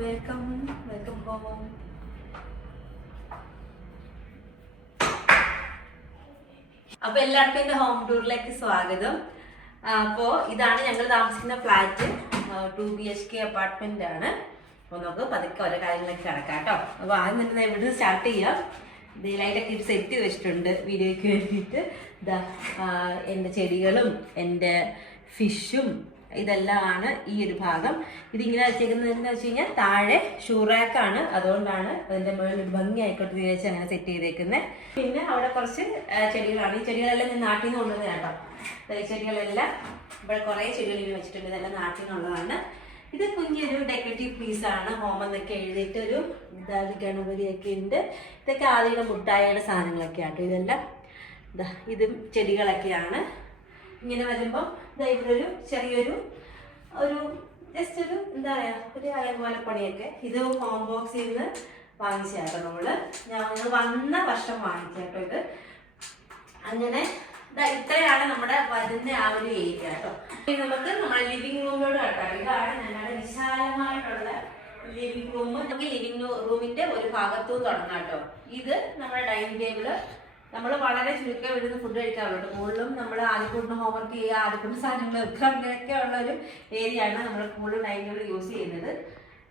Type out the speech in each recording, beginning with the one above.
Welcome home. അപ്പൊ എല്ലാവർക്കും എന്റെ ഹോം ടൂറിലേക്ക് സ്വാഗതം. അപ്പോൾ ഇതാണ് ഞങ്ങൾ താമസിക്കുന്ന ഫ്ലാറ്റ്. 2 BHK അപ്പാർട്ട്മെന്റ് ആണ്. അപ്പോൾ നമുക്ക് പതുക്കെ ഓരോ കാര്യങ്ങളൊക്കെ കിടക്കാം കേട്ടോ. അപ്പോൾ ആദ്യം തന്നെ ഇവിടെ സ്റ്റാർട്ട് ചെയ്യാം. ലൈറ്റൊക്കെ ഇത് സെറ്റ് ചെയ്ത് വെച്ചിട്ടുണ്ട് വീഡിയോയ്ക്ക് വേണ്ടിയിട്ട്. ഇതാ എൻ്റെ ചെടികളും എൻ്റെ ഫിഷും ഇതെല്ലാം ആണ് ഈ ഒരു ഭാഗം. ഇതിങ്ങനെ വെച്ചേക്കുന്നത് എന്താ വെച്ച് കഴിഞ്ഞാൽ താഴെ ഷൂറാക്കാണ്, അതുകൊണ്ടാണ് അതിൻ്റെ മുകളിൽ ഒരു ഭംഗി ആയിക്കോട്ടെ വിചാരിച്ച് അങ്ങനെ സെറ്റ് ചെയ്തേക്കുന്നത്. പിന്നെ അവിടെ കുറച്ച് ചെടികളാണ്. ഈ ചെടികളെല്ലാം ഞാൻ നാട്ടിൽ നിന്ന് കൊണ്ടുവന്നത് കേട്ടോ. ഈ ചെടികളെല്ലാം ഇവിടെ കുറേ ചെടികൾ ഇങ്ങനെ വെച്ചിട്ടുണ്ട്. ഇതെല്ലാം നാട്ടിൽ നിന്നുള്ളതാണ്. ഇത് കുഞ്ഞൊരു ഡെക്കറേറ്റീവ് പീസാണ്. ഹോം എന്നൊക്കെ എഴുതിയിട്ട് ഒരു ഇതാത് ഗണപതിയൊക്കെ ഉണ്ട്. ഇതൊക്കെ ആദ്യയുടെ മുട്ടായിയുടെ സാധനങ്ങളൊക്കെ ആട്ടോ. ഇതെല്ലാം ഇതും ചെടികളൊക്കെയാണ്. ഇങ്ങനെ വരുമ്പം ഇവിടെ ഒരു ചെറിയൊരു ജസ്റ്റ് ഒരു എന്താ പറയാ, ഒരു അയൽപോലെ പണിയൊക്കെ. ഇത് ഹോം ബോക്സിൽ നിന്ന് വാങ്ങിച്ചാട്ടോ ഞങ്ങൾ വന്ന വർഷം വാങ്ങിച്ചാട്ടോ ഇത്. അങ്ങനെ ഇത്രയാണ് നമ്മുടെ വരുന്ന ആ ഒരു ഏരിയ കേട്ടോ. നമുക്ക് നമ്മുടെ ലിവിംഗ് റൂമിലോട് കിടക്കാം. ഇതാണ് ഞങ്ങളുടെ വിശാലമായിട്ടുള്ള ലിവിംഗ് റൂം. നമുക്ക് ലിവിംഗ് റൂമിന്റെ ഒരു ഭാഗത്തും തുടങ്ങാം കേട്ടോ. ഇത് നമ്മുടെ ഡൈനിങ് ടേബിള്. നമ്മൾ വളരെ ചുരുക്കം ഇവിടുന്ന് ഫുഡ് കഴിക്കാറുണ്ട്. കൂടുതലും നമ്മൾ ആദ്യക്കൂടിന് ഹോംവർക്ക് ചെയ്യുക, ആദ്യക്കൂടിന് സാധനങ്ങൾ വെക്കുക, അങ്ങനെയൊക്കെ ഉള്ള ഒരു ഏരിയ ആണ് നമ്മൾ കൂടുതലും ഡൈനിങ് ടേബിൾ യൂസ് ചെയ്യുന്നത്.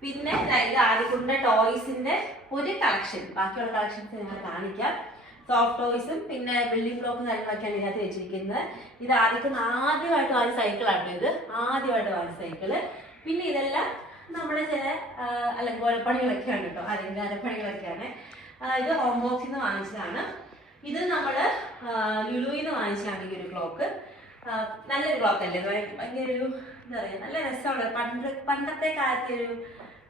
പിന്നെ ഇത് ആദ്യക്കൂടിന്റെ ടോയ്സിന്റെ ഒരു കളക്ഷൻ, ബാക്കിയുള്ള കളക്ഷൻസ് ഞങ്ങൾ കാണിക്കാം. സോഫ്റ്റ് ടോയ്സും പിന്നെ ബിൽഡിംഗ് ബ്ലോക്കും കാര്യങ്ങളൊക്കെയാണ് ഇതിനകത്ത് വെച്ചിരിക്കുന്നത്. ഇത് ആദ്യമായിട്ട് വാങ്ങിയ സൈക്കിളാണ്. ഇത് ആദ്യമായിട്ട് വാങ്ങിയ സൈക്കിള്. പിന്നെ ഇതെല്ലാം നമ്മുടെ ചില അലങ്കോലപ്പണികളൊക്കെയാണ് കേട്ടോ, അലങ്കാരപ്പണികളൊക്കെയാണ്. ഇത് ഹോം ബോക്സിൽ നിന്ന് വാങ്ങിച്ചതാണ്. ഇത് നമ്മള് ലുലുവിൽ നിന്ന് വാങ്ങിച്ചതാണ് ഈ ഒരു ക്ലോക്ക്. നല്ലൊരു ക്ലോക്ക് അല്ലേ, ഭയങ്കര ഒരു എന്താ പറയുക, നല്ല രസമുള്ള പണ്ടത്തെ കാലത്തെ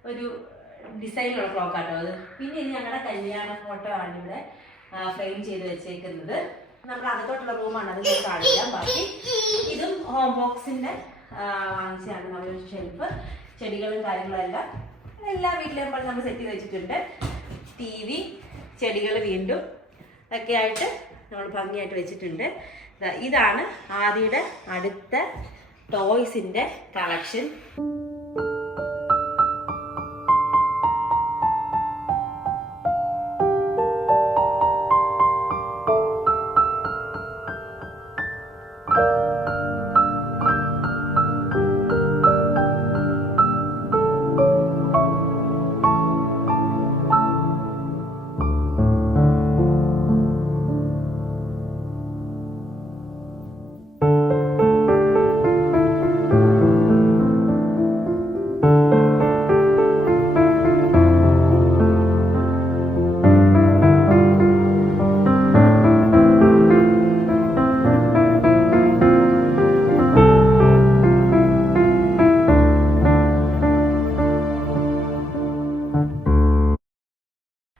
ഒരു ഡിസൈനുള്ള ക്ലോക്ക് ആട്ടോ അത്. പിന്നെ ഇത് ഞങ്ങളുടെ കല്യാണ ഫോട്ടോ ആണ് ഇവിടെ ഫ്രെയിം ചെയ്ത് വെച്ചേക്കുന്നത്. നമ്മുടെ അകത്തോട്ടുള്ള റൂമാണ്, അത് ഞാൻ കാണിക്കാം. ബാക്കി ഇതും ഹോം ബോക്സിന്റെ വാങ്ങിച്ചതാണ്. നമ്മളൊരു ഷെൽഫ്, ചെടികളും കാര്യങ്ങളും എല്ലാം എല്ലാ വീട്ടിലും നമ്മൾ സെറ്റ് ചെയ്ത് വെച്ചിട്ടുണ്ട്. TV, ചെടികൾ വീണ്ടും ഒക്കെ ആയിട്ട് നമ്മൾ ഭംഗിയായിട്ട് വെച്ചിട്ടുണ്ട്. ഇതാണ് ആദിയുടെ അടുത്ത ടോയ്സിന്റെ കളക്ഷൻ.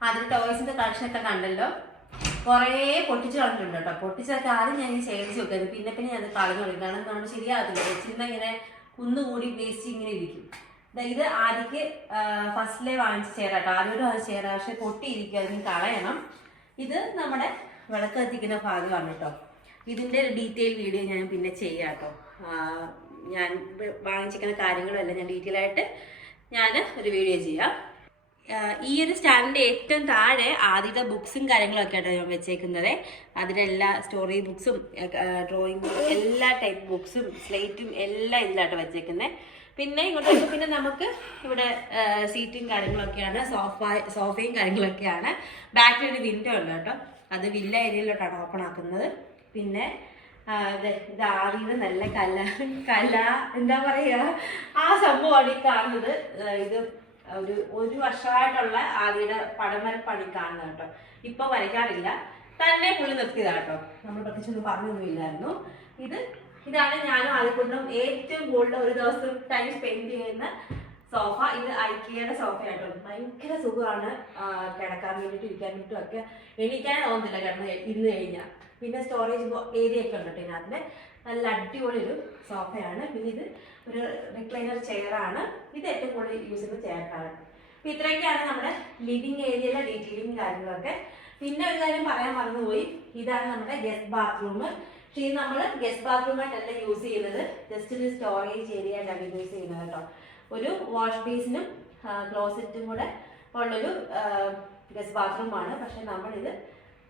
അതിൽ ടോയ്സിന്റെ കളക്ഷനൊക്കെ കണ്ടല്ലോ. കുറേ പൊട്ടിച്ച് കളഞ്ഞിട്ടുണ്ട് കേട്ടോ. പൊട്ടിച്ചൊക്കെ ആദ്യം ഞാൻ ശേഖരിച്ച് വെക്കുന്നത്, പിന്നെ ഞാൻ അത് കളഞ്ഞു കൊടുക്കും. കാരണം നമ്മൾ ശരിയാകത്തില്ല, വെച്ചിരുന്ന ഇങ്ങനെ കുന്നുകൂടി വേസ്റ്റ് ഇങ്ങനെ ഇരിക്കും. ഇത് ആദ്യക്ക് ഫസ്റ്റിലെ വാങ്ങിച്ച ചെയറാട്ടോ. ആദ്യം വാങ്ങിച്ച ചെയറാ, പക്ഷെ പൊട്ടിയിരിക്കും, അതിന് കളയണം. ഇത് നമ്മുടെ വിളക്ക് കത്തിക്കുന്ന ഭാഗമാണ് കേട്ടോ. ഇതിന്റെ ഡീറ്റെയിൽ വീഡിയോ ഞാൻ പിന്നെ ചെയ്യാം കേട്ടോ. ഞാൻ വാങ്ങിച്ചിരിക്കുന്ന കാര്യങ്ങളെല്ലാം ഞാൻ ഡീറ്റെയിൽ ആയിട്ട് ഞാൻ ഒരു വീഡിയോ ചെയ്യാം. ഈ ഒരു സ്റ്റാൻഡിന്റെ ഏറ്റവും താഴെ ആദ്യത്തെ ബുക്സും കാര്യങ്ങളൊക്കെ ആയിട്ടാണ് ഞാൻ വെച്ചേക്കുന്നത്. അതിലെല്ലാ സ്റ്റോറി ബുക്സും ഡ്രോയിങ് ബുക്സും എല്ലാ ടൈപ്പ് ബുക്സും സ്ലേറ്റും എല്ലാം ഇതിലായിട്ട് വെച്ചേക്കുന്നത്. പിന്നെ ഇങ്ങോട്ടേക്ക് പിന്നെ നമുക്ക് ഇവിടെ സീറ്റും കാര്യങ്ങളൊക്കെയാണ്, സോഫയും കാര്യങ്ങളൊക്കെയാണ്. ബാക്കിൽ ഒരു വിൻഡോ ഉണ്ട് കേട്ടോ, അത് വില്ല ഏരിയയിലോട്ടാണ് ഓപ്പൺ ആക്കുന്നത്. പിന്നെ ഇത് ആദ്യം നല്ല കല എന്താ പറയുക, ആ സംഭവമാണ് ഈ കാണുന്നത്. ഇത് ഒരു വർഷമായിട്ടുള്ള ആദ്യയുടെ പടംവരപ്പണി കാണുന്നത് കേട്ടോ. ഇപ്പൊ വരയ്ക്കാറില്ല, തന്നെ പുള്ളി നിർത്തിയതാട്ടോ. നമ്മൾ പ്രത്യേകിച്ചൊന്നും പറഞ്ഞൊന്നുമില്ലായിരുന്നു. ഇതാണ് ഞാനും ആദ്യക്കൊണ്ടും ഏറ്റവും കൂടുതൽ ഒരു ദിവസം ടൈം സ്പെൻഡ് ചെയ്യുന്ന സോഫ. ഇത് ഐക്കിയയുടെ സോഫയാട്ടോ. ഭയങ്കര സുഖമാണ് കിടക്കാൻ വേണ്ടിയിട്ട്, ഇരിക്കാൻ വേണ്ടിയിട്ടും ഒക്കെ. എണീക്കാൻ തോന്നുന്നില്ല കിടന്ന് ഇരുന്ന് കഴിഞ്ഞാൽ. പിന്നെ സ്റ്റോറേജ് ഏരിയ ഒക്കെ ഉണ്ട് ഇതിനകത്ത്. നല്ല അടിപൊളി ഒരു സോഫയാണ്. പിന്നെ ഇത് ഒരു റിക്ലൈനർ ചെയറാണ്. ഇത് ഏറ്റവും കൂടുതൽ യൂസ് ചെയ്യുന്ന ചെയറാണ്. അപ്പൊ ഇത്രയൊക്കെയാണ് നമ്മുടെ ലിവിംഗ് ഏരിയയിലെ ഡീറ്റെയിലിംഗ് കാര്യങ്ങളൊക്കെ. പിന്നെ ഒരു കാര്യം പറയാൻ മറന്നുപോയി, ഇതാണ് നമ്മുടെ ഗസ്റ്റ് ബാത്റൂം. പക്ഷേ ഇത് നമ്മൾ ഗസ്റ്റ് ബാത്റൂമായിട്ടല്ല യൂസ് ചെയ്യുന്നത്, ജസ്റ്റ് ഒരു സ്റ്റോറേജ് ഏരിയ ആയിട്ടാണ് യൂസ് ചെയ്യുന്നത് കേട്ടോ. ഒരു വാഷ് ബേസിനും ക്ലോസറ്റും കൂടെ ഉള്ളൊരു ഗസ്റ്റ് ബാത്റൂമാണ്. പക്ഷെ നമ്മളിത്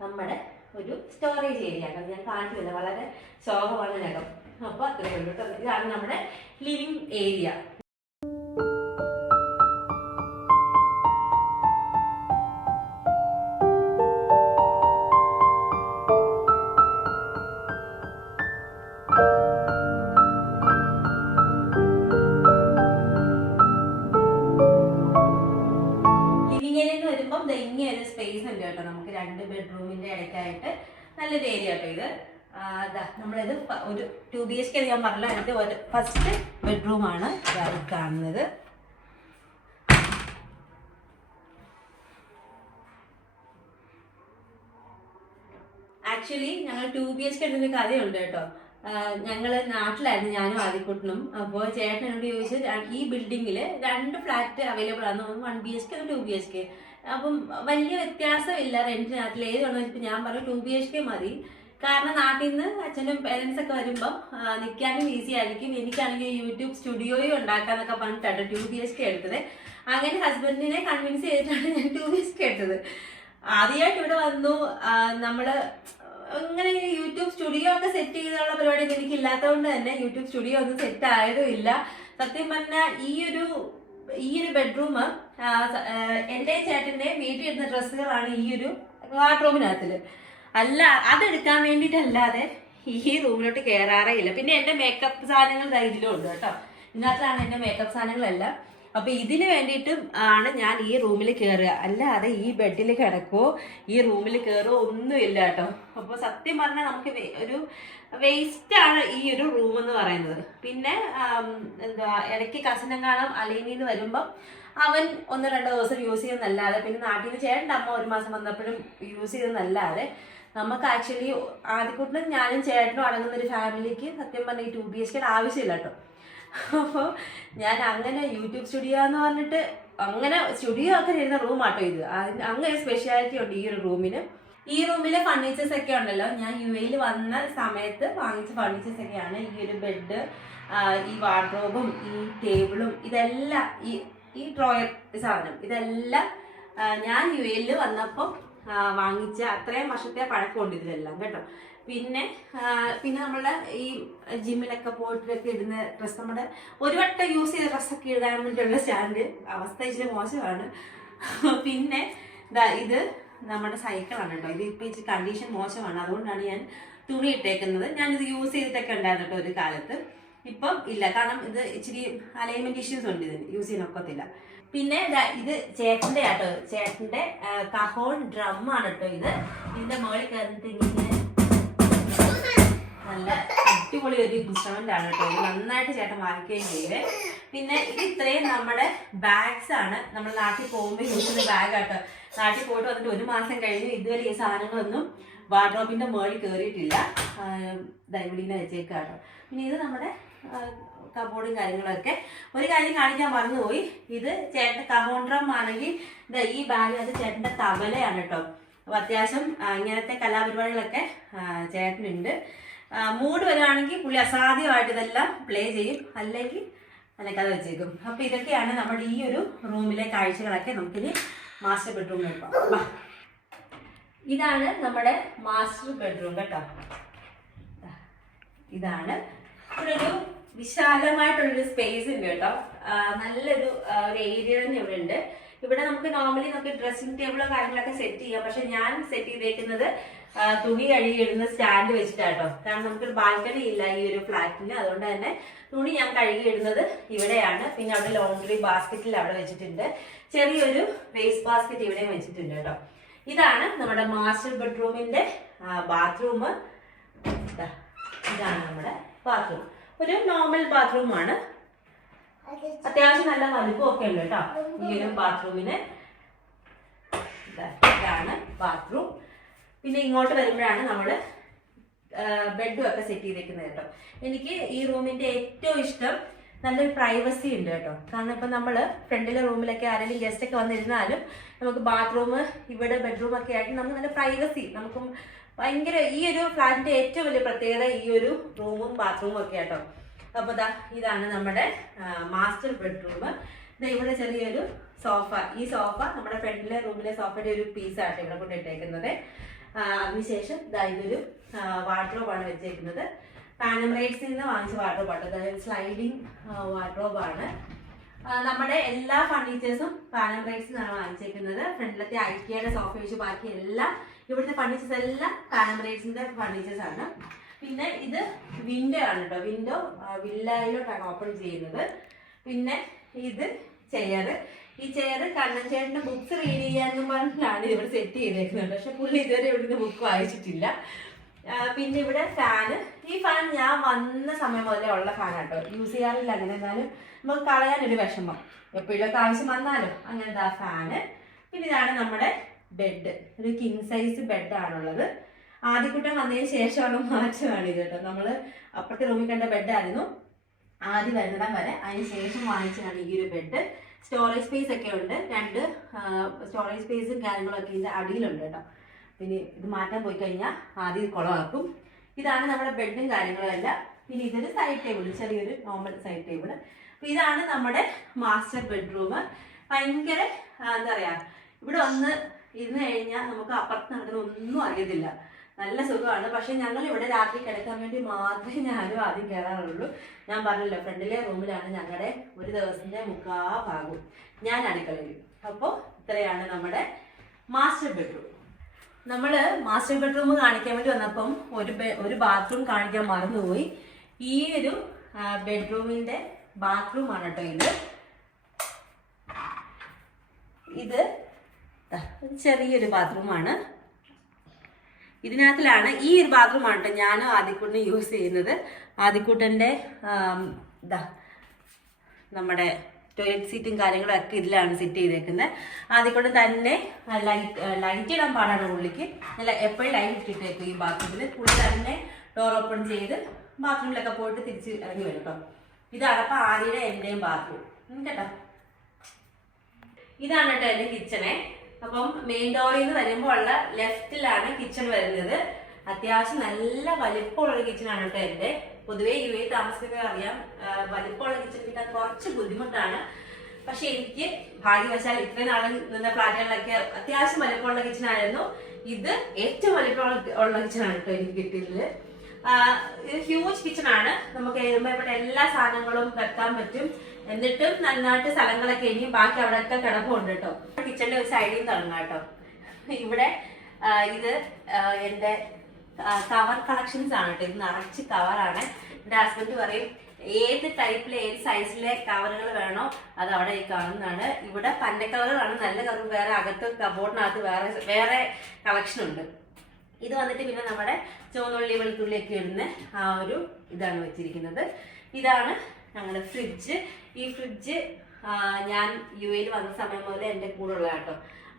നമ്മുടെ ഒരു സ്റ്റോറേജ് ഏരിയ ആണ്. ഞാൻ കാണിച്ചില്ല, വളരെ ശോകമാണ് ഞങ്ങൾ. അപ്പോൾ അത്രയേ ഉള്ളൂ കേട്ടോ. ഇതാണ് നമ്മുടെ ലിവിങ് ഏരിയ. ഇങ്ങനൊരു സ്പേസ് ഉണ്ട് കേട്ടോ. നമുക്ക് 2 ബെഡ്റൂമിന്റെ ഇടയ്ക്കായിട്ട് നല്ലൊരു ഏരിയ കേട്ടോ ഇത്. നമ്മളിത് ഒരു 2 BHK ഞാൻ പറഞ്ഞില്ല. അതിന്റെ ഒരു ഫസ്റ്റ് ബെഡ്റൂം ആണ് കാണുന്നത്. ആക്ച്വലി ഞങ്ങൾ 2 BHK എടുത്തൊരു കഥയുണ്ട് കേട്ടോ. ഞങ്ങൾ നാട്ടിലായിരുന്നു, ഞാനും ആദിക്കുട്ടനും. അപ്പോൾ ചേട്ടൻ എന്നോട് ചോദിച്ചു, ഈ ബിൽഡിങ്ങിൽ 2 ഫ്ലാറ്റ് അവൈലബിൾ ആണ്, 1 BHK 2 BHK. അപ്പം വലിയ വ്യത്യാസമില്ല റെന്റിനകത്തിൽ ഏതാണെന്ന് വെച്ചിട്ട് ഞാൻ പറഞ്ഞു 2 BHK മതി. കാരണം നാട്ടിൽ നിന്ന് അച്ഛനും പേരൻസ് ഒക്കെ വരുമ്പം നിൽക്കാനും ഈസി ആയിരിക്കും. എനിക്കാണെങ്കിൽ യൂട്യൂബ് സ്റ്റുഡിയോയും ഉണ്ടാക്കാന്നൊക്കെ പറഞ്ഞിട്ടാണ് 2 BHK എടുത്തത്. അങ്ങനെ ഹസ്ബൻഡിനെ കൺവിൻസ് ചെയ്തിട്ടാണ് ഞാൻ 2 BHK എടുത്തത്. ആദ്യമായിട്ട് ഇവിടെ വന്നു. നമ്മള് ഇങ്ങനെ യൂട്യൂബ് സ്റ്റുഡിയോ ഒക്കെ സെറ്റ് ചെയ്തുള്ള പരിപാടി എനിക്ക് ഇല്ലാത്തതുകൊണ്ട് തന്നെ യൂട്യൂബ് സ്റ്റുഡിയോ ഒന്നും സെറ്റ് ആയതും ഇല്ല. സത്യം പറഞ്ഞാൽ ഈ ഒരു ബെഡ്റൂം എന്റെ ചേട്ടന്റെ വീട്ടിൽ ഇരുന്ന ഡ്രസ്സുകളാണ് ഈ ഒരു വാർഡ്രോബിനകത്തില്. അല്ല, അതെടുക്കാൻ വേണ്ടിയിട്ടല്ലാതെ ഈ റൂമിലോട്ട് കയറാറേ ഇല്ല. പിന്നെ എന്റെ മേക്കപ്പ് സാധനങ്ങൾ ഇതിലും ഉണ്ട് കേട്ടോ. ഇതിനകത്താണ് എന്റെ മേക്കപ്പ് സാധനങ്ങളെല്ലാം. അപ്പൊ ഇതിന് വേണ്ടിയിട്ടും ആണ് ഞാൻ ഈ റൂമിൽ കയറുക. അല്ലാതെ ഈ ബെഡിൽ കിടക്കോ ഈ റൂമിൽ കയറോ ഒന്നുമില്ല കേട്ടോ. അപ്പൊ സത്യം പറഞ്ഞാൽ നമുക്ക് ഒരു വേസ്റ്റ് ആണ് ഈ ഒരു റൂം എന്ന് പറയുന്നത്. പിന്നെ എന്താ, ഇടയ്ക്ക് കസിനെങ്ങാനും അലീനിന്ന് വരുമ്പം അവൻ 1-2 ദിവസം യൂസ് ചെയ്യുന്നല്ലാതെ, പിന്നെ നാട്ടിൽ നിന്ന് ചേട്ടൻ്റെ അമ്മ 1 മാസം വന്നപ്പോഴും യൂസ് ചെയ്യുന്നല്ലാതെ നമുക്ക് ആക്ച്വലി ആദ്യക്കൂട്ടിലും ഞാനും ചേട്ടനും അടങ്ങുന്ന ഒരു ഫാമിലിക്ക് സത്യം പറഞ്ഞാൽ ഈ 2 BHK ആവശ്യമില്ല കേട്ടോ. അപ്പോൾ ഞാൻ അങ്ങനെ യൂട്യൂബ് സ്റ്റുഡിയോ എന്ന് പറഞ്ഞിട്ട് അങ്ങനെ സ്റ്റുഡിയോ ഒക്കെ ഇരുന്ന റൂമാട്ടോ ഇത്. അങ്ങനെ സ്പെഷ്യാലിറ്റി ഉണ്ട് ഈ ഒരു റൂമിന്. ഈ റൂമിലെ ഫർണിച്ചേഴ്സ് ഒക്കെ ഉണ്ടല്ലോ, ഞാൻ UAE വന്ന സമയത്ത് വാങ്ങിച്ച ഫർണിച്ചേഴ്സ് ഒക്കെയാണ്. ഈ ഒരു ബെഡ്, ഈ വാർഡ്രോബും ഈ ടേബിളും, ഇതെല്ലാം ഈ ഡ്രോയർ സാധനം ഇതെല്ലാം ഞാൻ UAE വന്നപ്പോൾ വാങ്ങിച്ച അത്രയും വർഷത്തെ പഴക്കമുണ്ട് ഇതിലെല്ലാം കേട്ടോ. പിന്നെ നമ്മളുടെ ഈ ജിമ്മിലൊക്കെ പോയിട്ടൊക്കെ ഇടുന്ന ഡ്രസ്സ്, നമ്മുടെ ഒരു വട്ടം യൂസ് ചെയ്ത ഡ്രസ്സൊക്കെ ഇടാൻ വേണ്ടിയുള്ള സ്റ്റാൻഡ് അവസ്ഥ ഇച്ചിരി മോശമാണ്. പിന്നെ ഇത് നമ്മുടെ സൈക്കിളാണ് കേട്ടോ. ഇത് ഇപ്പം ഇച്ചിരി കണ്ടീഷൻ മോശമാണ്, അതുകൊണ്ടാണ് ഞാൻ തുണി ഇട്ടേക്കുന്നത്. ഞാനിത് യൂസ് ചെയ്തിട്ടൊക്കെ ഉണ്ടായിരുന്നു കേട്ടോ ഒരു കാലത്ത്. ഇപ്പം ഇല്ല, കാരണം ഇത് ഇച്ചിരി അലൈൻമെന്റ് ഇഷ്യൂസ് ഉണ്ട്, ഇതിന് യൂസ് ചെയ്യാൻ ഒക്കത്തില്ല. പിന്നെ ഇത് ചേട്ടന്റെ ആട്ടോ, ചേട്ടന്റെ കഹോൺ ഡ്രം ആണ് കേട്ടോ ഇത്. ഇതിന്റെ മുകളിൽ കയറിട്ട് ഇങ്ങനെ നല്ല അടിപൊളി ഒരു ഇൻസ്ട്രുമെന്റ് ആണ് കേട്ടോ. ഇത് നന്നായിട്ട് ചേട്ടൻ വാങ്ങിക്കുകയും ചെയ്തേ. പിന്നെ ഇത് ഇത്രയും നമ്മുടെ ബാഗ്സ് ആണ്, നമ്മൾ നാട്ടിൽ പോകുമ്പോൾ യൂസ് ചെയ്യുന്ന ബാഗ് ആട്ടോ. നാട്ടിൽ പോയിട്ട് വന്നിട്ട് 1 മാസം കഴിഞ്ഞു ഇതുവരെ ഈ സാധനങ്ങളൊന്നും വാർഡ്രോബിന്റെ മുകളിൽ കയറിയിട്ടില്ല. ദൈവലീനെ വെച്ചേക്കാട്ടോ. പിന്നെ ഇത് നമ്മുടെ കബോർഡും കാര്യങ്ങളൊക്കെ. ഒരു കാര്യം കാണിക്കാൻ മറന്നുപോയി, ഇത് ചേട്ടൻ്റെ കഹോൺഡ്രം ആണെങ്കിൽ ഈ ബാഗ് അത് ചേട്ടൻ്റെ തബലയാണ് കേട്ടോ. അപ്പോൾ അത്യാവശ്യം ഇങ്ങനത്തെ കലാപരിപാടികളൊക്കെ ചേട്ടനുണ്ട്. മൂഡ് വരുവാണെങ്കിൽ പുള്ളി അസാധ്യമായിട്ട് ഇതെല്ലാം പ്ലേ ചെയ്യും, അല്ലെങ്കിൽ അതിനൊക്കെ വെച്ചേക്കും. അപ്പോൾ ഇതൊക്കെയാണ് നമ്മുടെ ഈ ഒരു റൂമിലെ കാഴ്ചകളൊക്കെ. നമുക്കിനി മാസ്റ്റർ ബെഡ്റൂമിൽ പോകാം. ഇതാണ് നമ്മുടെ മാസ്റ്റർ ബെഡ്റൂം കേട്ടോ. ഇതാണ് ഇവിടെ ഒരു വിശാലമായിട്ടുള്ളൊരു സ്പേസ് ഉണ്ട് കേട്ടോ. നല്ലൊരു ഏരിയ തന്നെ ഇവിടെ ഉണ്ട്. ഇവിടെ നമുക്ക് നോർമലി നമുക്ക് ഡ്രസ്സിംഗ് ടേബിളോ കാര്യങ്ങളൊക്കെ സെറ്റ് ചെയ്യാം. പക്ഷെ ഞാൻ സെറ്റ് ചെയ്തേക്കുന്നത് തുണി കഴുകിയിടുന്ന സ്റ്റാൻഡ് വെച്ചിട്ടാട്ടോ. കാരണം നമുക്കൊരു ബാൽക്കണി ഇല്ല ഈ ഒരു ഫ്ലാറ്റിന്, അതുകൊണ്ട് തന്നെ തുണി ഞാൻ കഴുകിയിടുന്നത് ഇവിടെയാണ്. പിന്നെ അവിടെ ലോണ്ടറി ബാസ്ക്കറ്റിൽ അവിടെ വെച്ചിട്ടുണ്ട്. ചെറിയൊരു വേസ്റ്റ് ബാസ്ക്കറ്റ് ഇവിടെയും വെച്ചിട്ടുണ്ട് കേട്ടോ. ഇതാണ് നമ്മുടെ മാസ്റ്റർ ബെഡ്റൂമിന്റെ ബാത്റൂം. ഇതാണ് നമ്മുടെ ബാത്റൂം. ഒരു നോർമൽ ബാത്റൂമാണ്, അത്യാവശ്യം നല്ല വലുപ്പമൊക്കെ ഉണ്ട് കേട്ടോ ഈ ഒരു ബാത്റൂമിന്. ഇതാണ് ബാത്റൂം. പിന്നെ ഇങ്ങോട്ട് വരുമ്പോഴാണ് നമ്മൾ ബെഡും ഒക്കെ സെറ്റ് ചെയ്തേക്കുന്നത് കേട്ടോ. എനിക്ക് ഈ റൂമിന്റെ ഏറ്റവും ഇഷ്ടം നല്ലൊരു പ്രൈവസി ഉണ്ട് കേട്ടോ. കാരണം ഇപ്പം നമ്മൾ ഫ്രണ്ടിലെ റൂമിലൊക്കെ ആരെങ്കിലും ഗസ്റ്റ് ഒക്കെ വന്നിരുന്നാലും നമുക്ക് ബാത്റൂം ഇവിടെ ബെഡ്റൂം ഒക്കെ ആയിട്ട് നമുക്ക് നല്ല പ്രൈവസി, നമുക്കും ഭയങ്കര ഈ ഒരു ഫ്ലാറ്റിന്റെ ഏറ്റവും വലിയ പ്രത്യേകത ഈ ഒരു റൂമും ബാത്റൂമും ഒക്കെ കേട്ടോ. അപ്പോൾ ഇതാണ് നമ്മുടെ മാസ്റ്റർ ബെഡ്റൂം. ഇവിടെ ചെറിയൊരു സോഫ. ഈ സോഫ നമ്മുടെ ഫ്രണ്ടിലെ റൂമിലെ സോഫയുടെ ഒരു പീസായിട്ട് ഇവിടെ കൊണ്ട് ഇട്ടേക്കുന്നത്. അതിനുശേഷം ഇതൊരു വാർഡ്രോബാണ് വെച്ചേക്കുന്നത്. പാനം റൈറ്റ്സിൽ നിന്ന് വാങ്ങിച്ച വാർഡ്രോബാണ്. അതായത് സ്ലൈഡിങ് വാർഡ്രോബാണ്. നമ്മുടെ എല്ലാ ഫർണിച്ചേഴ്സും പാനം റൈറ്റ്സിൽ നിന്നാണ് വാങ്ങിച്ചേക്കുന്നത്. ഫ്രണ്ടിലത്തെ ഐക്കിയയുടെ സോഫ വെച്ച് ബാക്കി എല്ലാം ഇവിടുത്തെ ഫർണിച്ചേഴ്സ് എല്ലാം പാനം റൈറ്റ്സിന്റെ ഫർണിച്ചേഴ്സ് ആണ്. പിന്നെ ഇത് വിൻഡോ ആണ് കേട്ടോ. വിൻഡോ വില്ലയിലോട്ടാണ് ഓപ്പൺ ചെയ്യുന്നത്. പിന്നെ ഇത് ചെയർ. ഈ ചെയർ കണ്ണൻ ചേട്ടൻ്റെ ബുക്സ് റീഡ് ചെയ്യാനും പറഞ്ഞാണ് ഇവിടെ സെറ്റ് ചെയ്തേക്കുന്നത്. പക്ഷെ പുള്ളി ഇതുവരെ ഇവിടുന്ന് ബുക്ക് വായിച്ചിട്ടില്ല. പിന്നെ ഇവിടെ ഫാന്. ഈ ഫാൻ ഞാൻ വന്ന സമയം മുതലേ ഉള്ള ഫാനാട്ടോ. യൂസ് ചെയ്യാറില്ല അങ്ങനെ. എന്നാലും നമുക്ക് കളയാനൊരു വിഷമം, എപ്പോഴൊക്കെ ആവശ്യം വന്നാലും. അങ്ങനത്തെ ആ ഫാന്. പിന്നെ ഇതാണ് നമ്മുടെ ബെഡ്. ഒരു കിങ് സൈസ് ബെഡാണുള്ളത്. ആദ്യക്കുട്ടൻ വന്നതിന് ശേഷമുള്ള മാറ്റമാണ് ഇത് കേട്ടോ. നമ്മൾ അപ്പുറത്തെ റൂമിൽ കണ്ട ബെഡായിരുന്നു ആദ്യം വരുന്നിടം വരെ. അതിന് ശേഷം വാങ്ങിച്ചതാണ് ഈ ഒരു ബെഡ്. സ്റ്റോറേജ് സ്പേസ് ഒക്കെ ഉണ്ട്. 2 സ്റ്റോറേജ് സ്പേസും കാര്യങ്ങളൊക്കെ ഇതിൻ്റെ അടിയിലുണ്ട് കേട്ടോ. പിന്നെ ഇത് മാറ്റാൻ പോയി കഴിഞ്ഞാൽ ആദ്യം കുളമാക്കും. ഇതാണ് നമ്മുടെ ബെഡും കാര്യങ്ങളും എല്ലാം. പിന്നെ ഇതൊരു സൈഡ് ടേബിൾ, ചെറിയൊരു നോർമൽ സൈഡ് ടേബിൾ. അപ്പോൾ ഇതാണ് നമ്മുടെ മാസ്റ്റർ ബെഡ്റൂം. ഭയങ്കര എന്താ പറയുക, ഇവിടെ വന്ന് ഇരുന്ന് കഴിഞ്ഞാൽ നമുക്ക് അപ്പുറത്ത് നടക്കുന്ന ഒന്നും അറിയത്തില്ല. നല്ല സുഖമാണ്. പക്ഷെ ഞങ്ങൾ ഇവിടെ രാത്രി കിടക്കാൻ വേണ്ടി മാത്രമേ ഞാനും ആദ്യം കയറാറുള്ളൂ. ഞാൻ പറഞ്ഞല്ലോ, ഫ്രണ്ടിലെ റൂമിലാണ് ഞങ്ങളുടെ ഒരു ദിവസത്തിന്റെ 3/4 ഭാഗവും. ഞാൻ അടുക്കളയിൽ. അപ്പോൾ ഇത്രയാണ് നമ്മുടെ മാസ്റ്റർ ബെഡ്റൂം. നമ്മൾ മാസ്റ്റർ ബെഡ്റൂം കാണിക്കാൻ വേണ്ടി വന്നപ്പം ഒരു ബാത്റൂം കാണിക്കാൻ മറന്നുപോയി. ഈ ഒരു ബെഡ്റൂമിന്റെ ബാത്റൂമാണ് കേട്ടോ ഇത്. ഇത് ചെറിയൊരു ബാത്റൂമാണ്. ഇതിനകത്തിലാണ് ഈ ഒരു ബാത്റൂമാണ് കേട്ടോ ഞാനും ആദിക്കുട്ടനും യൂസ് ചെയ്യുന്നത്. ആദിക്കുട്ടൻ്റെ നമ്മുടെ ടോയ്ലറ്റ് സീറ്റും കാര്യങ്ങളും ഒക്കെ ഇതിലാണ് സെറ്റ് ചെയ്തേക്കുന്നത്. ആദിക്കുട്ടൻ തന്നെ ലൈറ്റ് ഇടാൻ പാടാണ് പുള്ളിക്ക്. നല്ല എപ്പോഴും ലൈറ്റ് ഇട്ടിട്ടേക്കും ഈ ബാത്റൂമിൽ. പുള്ളി തന്നെ ഡോർ ഓപ്പൺ ചെയ്ത് ബാത്റൂമിലൊക്കെ പോയിട്ട് തിരിച്ച് ഇറങ്ങി വരും കേട്ടോ. ഇതാണ് അപ്പം ആദ്യയുടെ എൻ്റെയും ബാത്റൂം കേട്ടോ. ഇതാണ് കേട്ടോ എൻ്റെ കിച്ചണെ. അപ്പം മെയിൻ ഡോറിൽ നിന്ന് വരുമ്പോൾ ഉള്ള ലെഫ്റ്റിലാണ് കിച്ചൺ വരുന്നത്. അത്യാവശ്യം നല്ല വലിപ്പമുള്ള കിച്ചണാണ് കേട്ടോ എൻ്റെ. പൊതുവേ UAE താമസിക്കുന്നത് അറിയാം, വലിപ്പമുള്ള കിച്ചൺ കിട്ടാൻ കുറച്ച് ബുദ്ധിമുട്ടാണ്. പക്ഷെ എനിക്ക് ഭാഗ്യവശാൽ ഇത്രയും നാളെ നിന്ന ഫ്ലാറ്റുകളിലൊക്കെ അത്യാവശ്യം വലിപ്പമുള്ള കിച്ചണായിരുന്നു. ഇത് ഏറ്റവും വലിപ്പമുള്ള കിച്ചണാണ് കേട്ടോ എനിക്ക് കിട്ടിയത്. ഹ്യൂജ് കിച്ചണാണ്. നമുക്ക് എഴുതുമ്പോൾ എല്ലാ സാധനങ്ങളും വെക്കാൻ പറ്റും. എന്നിട്ടും നന്നായിട്ട് സ്ഥലങ്ങളൊക്കെ ഇനിയും ബാക്കി അവിടെയൊക്കെ കിടപ്പുണ്ട് കേട്ടോ. കിച്ചണിന്റെ ഒരു സൈഡിൽ നിന്ന് തുടങ്ങാം കേട്ടോ. ഇവിടെ ഇത് എൻ്റെ കവർ കളക്ഷൻസ് ആണ് കേട്ടോ. ഇത് നിറച്ച് കവറാണ്. എൻ്റെ ഹസ്ബൻഡ് പറയും ഏത് ടൈപ്പിലെ ഏത് സൈസിലെ കവറുകൾ വേണോ അത് അവിടെ ഈ കാണുന്നതാണ്. ഇവിടെ പന്ന കവറുകളാണ്. നല്ല കവർ വേറെ അകത്ത് കബോർഡിനകത്ത് വേറെ കളക്ഷൻ ഉണ്ട്. ഇത് വന്നിട്ട് പിന്നെ നമ്മുടെ ചുവന്നുള്ളി വെളുത്തുള്ളിയൊക്കെ ഇടുന്ന ആ ഒരു ഇതാണ് വെച്ചിരിക്കുന്നത്. ഇതാണ് ഞങ്ങളുടെ ഫ്രിഡ്ജ്. ഈ ഫ്രിഡ്ജ് ഞാൻ UAE വന്ന സമയം മുതൽ എൻ്റെ കൂടെ ഉള്ള കേട്ടോ.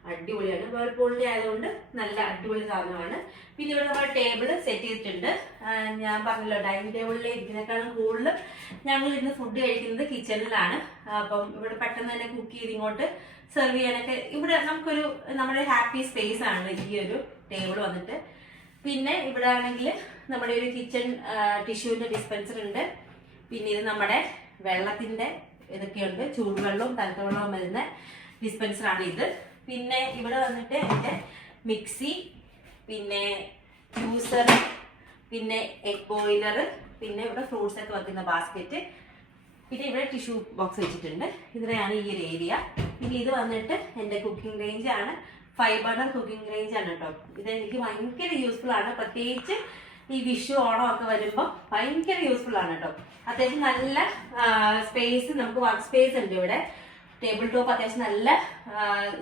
അടിപൊളിയാണ്. വേൾപൂളിൻ്റെ ആയതുകൊണ്ട് നല്ല അടിപൊളി സാധനമാണ്. പിന്നെ ഇവിടെ നമ്മൾ ടേബിൾ സെറ്റ് ചെയ്തിട്ടുണ്ട്. ഞാൻ പറഞ്ഞല്ലോ, ഡൈനിങ് ടേബിളിൽ ഇരിക്കുന്നതിനേക്കാളും കൂടുതൽ ഞങ്ങൾ ഇന്ന് ഫുഡ് കഴിക്കുന്നത് കിച്ചണിലാണ്. അപ്പം ഇവിടെ പെട്ടെന്ന് തന്നെ കുക്ക് ചെയ്ത് ഇങ്ങോട്ട് സെർവ് ചെയ്യാനൊക്കെ ഇവിടെ നമുക്കൊരു നമ്മുടെ ഹാപ്പി സ്പേസ് ആണ് ഈ ഒരു ടേബിൾ വന്നിട്ട്. പിന്നെ ഇവിടെ ആണെങ്കിൽ നമ്മുടെ ഒരു കിച്ചൺ ടിഷ്യൂവിൻ്റെ ഡിസ്പെൻസർ ഉണ്ട്. പിന്നെ ഇത് നമ്മുടെ വെള്ളത്തിൻ്റെ ഇതൊക്കെയുണ്ട്. ചൂടുവെള്ളവും തണുത്ത വെള്ളവും വരുന്ന ഡിസ്പെൻസറാണ് ഇത്. പിന്നെ ഇവിടെ വന്നിട്ട് എൻ്റെ മിക്സി, പിന്നെ ജ്യൂസർ, പിന്നെ എഗ് ബോയിലർ, പിന്നെ ഇവിടെ ഫ്രൂട്ട്സ് ഒക്കെ വെക്കുന്ന ബാസ്ക്കറ്റ്, പിന്നെ ഇവിടെ ടിഷ്യൂ ബോക്സ് വെച്ചിട്ടുണ്ട്. ഇത്രയാണ് ഈ ഒരു ഏരിയ. പിന്നെ ഇത് വന്നിട്ട് എൻ്റെ കുക്കിംഗ് റേഞ്ച് ആണ്. 5 ബർണർ കുക്കിംഗ് റേഞ്ച് ആണ് കേട്ടോ. ഇതെനിക്ക് ഭയങ്കര യൂസ്ഫുൾ ആണ്. പ്രത്യേകിച്ച് ഈ വിഷു ഓണം ഒക്കെ വരുമ്പോൾ ഭയങ്കര യൂസ്ഫുൾ ആണ് കേട്ടോ. അത്യാവശ്യം നല്ല സ്പേസ്, നമുക്ക് വർക്ക് സ്പേസ് ഉണ്ട് ഇവിടെ. ടേബിൾ ടോപ്പ് അത്യാവശ്യം നല്ല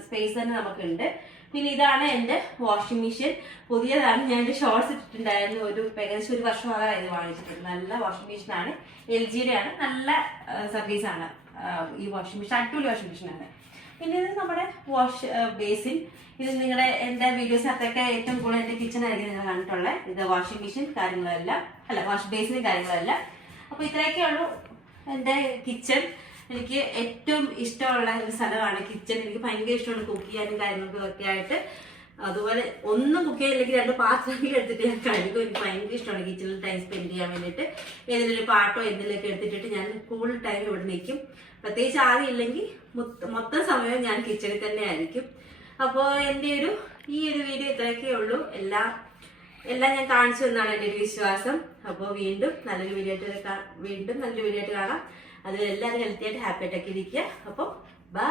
സ്പേസ് തന്നെ നമുക്കുണ്ട്. പിന്നെ ഇതാണ് എൻ്റെ വാഷിംഗ് മെഷീൻ. പുതിയതാണ്. ഞാൻ എൻ്റെ ഷോർട്സ് ഇട്ടിട്ടുണ്ടായിരുന്നു. ഏകദേശം 1 വർഷമാകാൻ ഇത് വാങ്ങിച്ചിട്ടുണ്ട്. നല്ല വാഷിംഗ് മെഷീനാണ്. LGയുടെ ആണ്. നല്ല സർവീസാണ് ഈ വാഷിംഗ് മെഷീൻ. അടിപൊളി വാഷിംഗ് മെഷീനാണ്. പിന്നെ ഇത് നമ്മുടെ വാഷ് ബേസിൻ. ഇത് നിങ്ങളുടെ എൻ്റെ വീഡിയോസിനകത്തൊക്കെ ഏറ്റവും കൂടുതൽ എൻ്റെ കിച്ചണായിരിക്കും നിങ്ങൾ കണ്ടിട്ടുള്ളത്. ഇത് വാഷിംഗ് മെഷീൻ കാര്യങ്ങളെല്ലാം, അല്ല വാഷ് ബേസിനും കാര്യങ്ങളെല്ലാം. അപ്പോൾ ഇത്രയൊക്കെ ഉള്ളൂ എൻ്റെ കിച്ചൺ. എനിക്ക് ഏറ്റവും ഇഷ്ടമുള്ള ഒരു സ്ഥലമാണ് കിച്ചൺ. എനിക്ക് ഭയങ്കര ഇഷ്ടമാണ് കുക്ക് ചെയ്യാനും കാര്യങ്ങൾക്കും ഒക്കെ ആയിട്ട്. അതുപോലെ ഒന്നും കുക്ക് ചെയ്തില്ലെങ്കിൽ 2 പാത്രങ്ങൾ എടുത്തിട്ട് ഞാൻ കഴുകും. എനിക്ക് ഭയങ്കര ഇഷ്ടമാണ് കിച്ചണിൽ ടൈം സ്പെൻഡ് ചെയ്യാൻ വേണ്ടിയിട്ട്. ഏതെങ്കിലും ഒരു പാട്ടോ എന്തെങ്കിലുമൊക്കെ എടുത്തിട്ട് ഞാൻ കൂടുതൽ ടൈം ഇവിടെ നിൽക്കും. പ്രത്യേകിച്ച് ആരും ഇല്ലെങ്കിൽ മൊത്തം സമയവും ഞാൻ കിച്ചണിൽ തന്നെ ആയിരിക്കും. അപ്പോൾ എൻ്റെ ഈ ഒരു വീഡിയോ ഇത്രയൊക്കെ ഉള്ളൂ. എല്ലാം ഞാൻ കാണിച്ചു എന്നാണ് എൻ്റെ ഒരു വിശ്വാസം. അപ്പോൾ വീണ്ടും നല്ലൊരു വീഡിയോ ആയിട്ട് കാണാം. അതിലെല്ലാവരും ഹെൽത്തി ആയിട്ട് ഹാപ്പി ആയിട്ടൊക്കെ ഇരിക്കുക. അപ്പോൾ ബൈ.